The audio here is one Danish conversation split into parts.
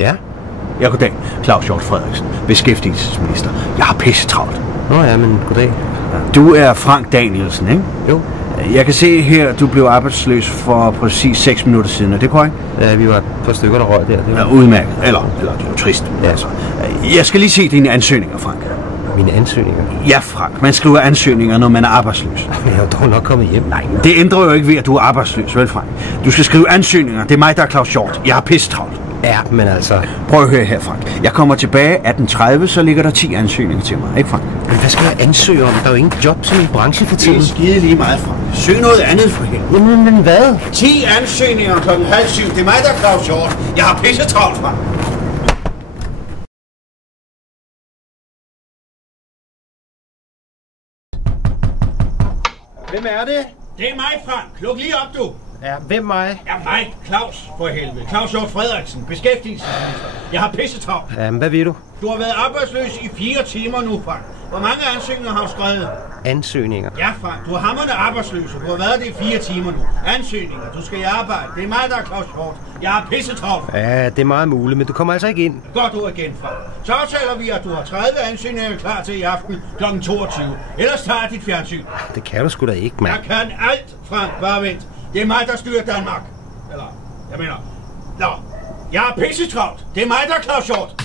Ja? Ja, goddag. Claus Hjort Frederiksen, beskæftigelsesminister. Jeg har pissetravlt. Nå ja, men goddag. Du er Frank Danielsen, ikke? Jo. Jeg kan se her, du blev arbejdsløs for præcis 6 minutter siden. Er det korrekt? Ja, vi var et par stykker, der røg der. Det var... Ja, udmærket. Eller det er jo trist. Ja. Altså, jeg skal lige se dine ansøgninger, Frank. Mine ansøgninger? Ja, Frank. Man skriver ansøgninger, når man er arbejdsløs. Men jeg er jo dog nok kommet hjem. Nej, det ændrer jo ikke ved, at du er arbejdsløs, vel, Frank? Du skal skrive ansøgninger. Det er mig, der er Claus Hjort. Jeg har pissetravlt. Ja, men altså... Prøv at høre her, Frank. Jeg kommer tilbage 18:30, så ligger der 10 ansøgninger til mig, ikke, Frank? Men hvad skal jeg ansøge om? Der er jo ingen job som en branche for tiden. Det er skide lige meget, Frank. Søg noget andet for helvede. Jamen, men hvad? 10 ansøgninger kl. 6:30. Det er mig, der er Claus Hjort. Jeg har pissetravlt, Frank. Hvem er det? Det er mig, Frank. Luk lige op, du. Ja, hvem mig? Ja, mig. Claus, for helvede. Claus Hjort Frederiksen, beskæftigelsesminister. Jeg har pissetravlt. Ja, hvad ved du? Du har været arbejdsløs i 4 timer nu, Frank. Hvor mange ansøgninger har du skrevet? Ansøgninger? Ja, Frank. Du er hamrende arbejdsløs. Du har været det i 4 timer nu. Ansøgninger. Du skal i arbejde. Det er mig, der er Claus Hjort. Jeg har pissetravlt. Ja, det er meget muligt, men du kommer altså ikke ind. Godt du igen, Frank. Så aftaler vi, at du har 30 ansøgninger klar til i aften kl. 22. Ellers tager dit fjernsyn. Det kan du sgu da ikke, mand. Jeg kan alt, Frank. Bare vent. Det er mig, der styrer Danmark. Eller, jeg mener... Nå, jeg har pissetravlt. Det er mig, der er Claus Hjort.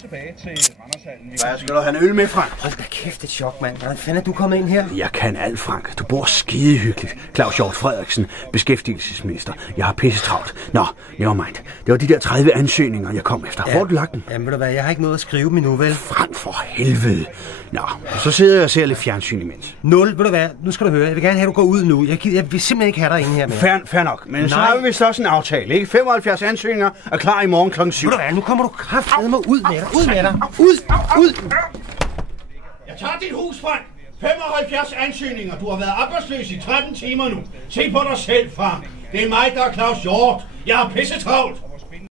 Tilbage til Randershallen. Hvad skal du have en øl med, Frank? Hold da kæft, et chok, mand. Hvordan fanden er du kommet ind her? Jeg kan alt, Frank. Du bor skide hyggeligt. Claus Hjort Frederiksen, beskæftigelsesminister. Jeg har pissetravlt. Nå, nevermind. Det var de der 30 ansøgninger, jeg kom efter. Hvor har du lagt dem? Jamen, ved du hvad, jeg har ikke noget at skrive dem endnu, vel? Frank, for helvede. Nå, så sidder jeg og ser lidt fjernsyn imens. 0, ved du hvad, nu skal du høre. Jeg vil gerne have, at du går ud nu. Jeg vil simpelthen ikke have dig inde her mere. Fair nok, men så har vi vist også en aftale, ikke? 75 ansøgninger er klar i morgen kl. 7. Ved du hvad, nu kommer du kraftedeme ud med dig. Ud med dig. Ud. Jeg tager dit hus, Frank. 75 ansøgninger. Du har været arbejdsløs i 13 timer nu. Se på dig selv, Frank. Det er mig, der er Claus Hjort. Jeg har pissetravlt.